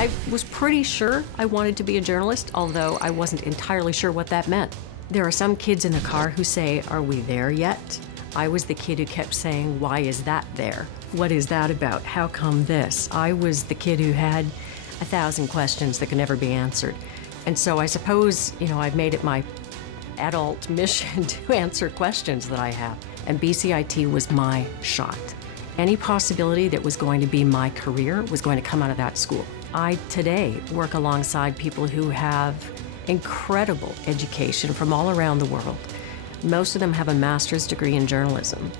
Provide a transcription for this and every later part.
I was pretty sure I wanted to be a journalist, although I wasn't entirely sure what that meant. There are some kids in the car who say, "Are we there yet?" I was the kid who kept saying, "Why is that there? What is that about? How come this?" I was the kid who had 1,000 questions that could never be answered. And so I suppose, I've made it my adult mission to answer questions that I have. And BCIT was my shot. Any possibility that was going to be my career was going to come out of that school. I today work alongside people who have incredible education from all around the world. Most of them have a master's degree in journalism.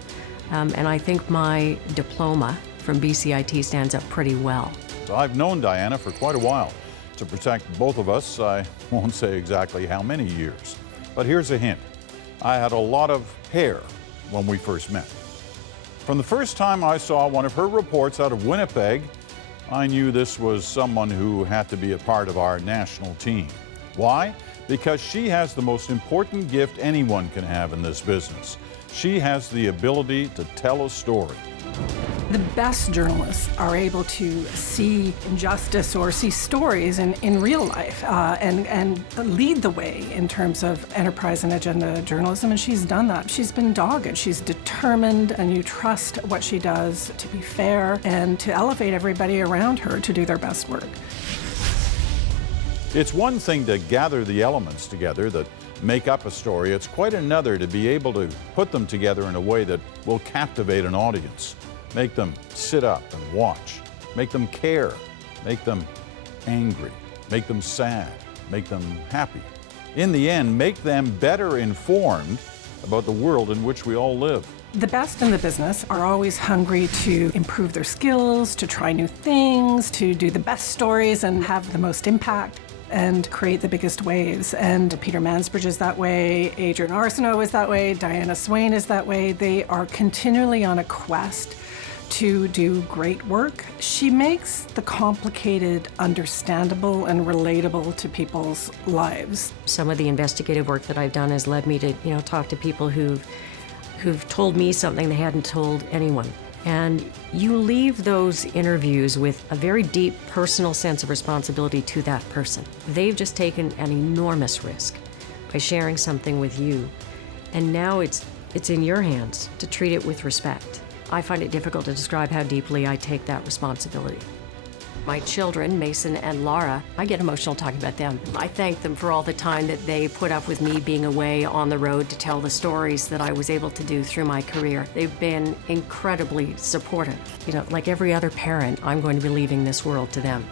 And I think my diploma from BCIT stands up pretty well. I've known Diana for quite a while. To protect both of us, I won't say exactly how many years. But here's a hint. I had a lot of hair when we first met. From the first time I saw one of her reports out of Winnipeg, I knew this was someone who had to be a part of our national team. Why? Because she has the most important gift anyone can have in this business. She has the ability to tell a story. The best journalists are able to see injustice or see stories in real life and lead the way in terms of enterprise and agenda journalism, and she's done that. She's been dogged, she's determined, and you trust what she does to be fair and to elevate everybody around her to do their best work. It's one thing to gather the elements together that make up a story. It's quite another to be able to put them together in a way that will captivate an audience, make them sit up and watch, make them care, make them angry, make them sad, make them happy. In the end, make them better informed about the world in which we all live. The best in the business are always hungry to improve their skills, to try new things, to do the best stories and have the most impact and create the biggest waves. And Peter Mansbridge is that way, Adrian Arsenault is that way, Diana Swain is that way. They are continually on a quest to do great work. She makes the complicated understandable and relatable to people's lives. Some of the investigative work that I've done has led me to, talk to people who've told me something they hadn't told anyone. And you leave those interviews with a very deep personal sense of responsibility to that person. They've just taken an enormous risk by sharing something with you. And now it's in your hands to treat it with respect. I find it difficult to describe how deeply I take that responsibility. My children, Mason and Laura, I get emotional talking about them. I thank them for all the time that they put up with me being away on the road to tell the stories that I was able to do through my career. They've been incredibly supportive. Like every other parent, I'm going to be leaving this world to them,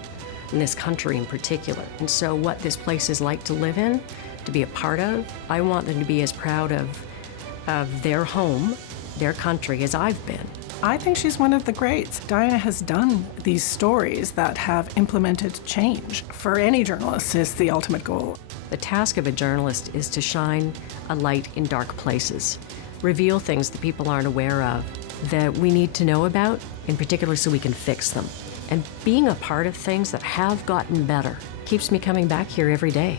and this country in particular. And so what this place is like to live in, to be a part of, I want them to be as proud of their home, their country, as I've been. I think she's one of the greats. Diana has done these stories that have implemented change. For any journalist, is the ultimate goal. The task of a journalist is to shine a light in dark places, reveal things that people aren't aware of, that we need to know about, in particular so we can fix them. And being a part of things that have gotten better keeps me coming back here every day.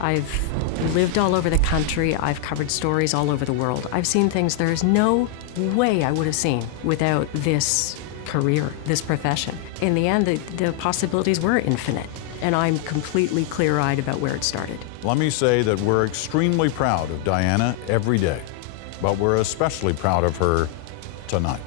I've lived all over the country. I've covered stories all over the world. I've seen things there is no way I would have seen without this career, this profession. In the end, the possibilities were infinite, and I'm completely clear-eyed about where it started. Let me say that we're extremely proud of Diana every day, but we're especially proud of her tonight.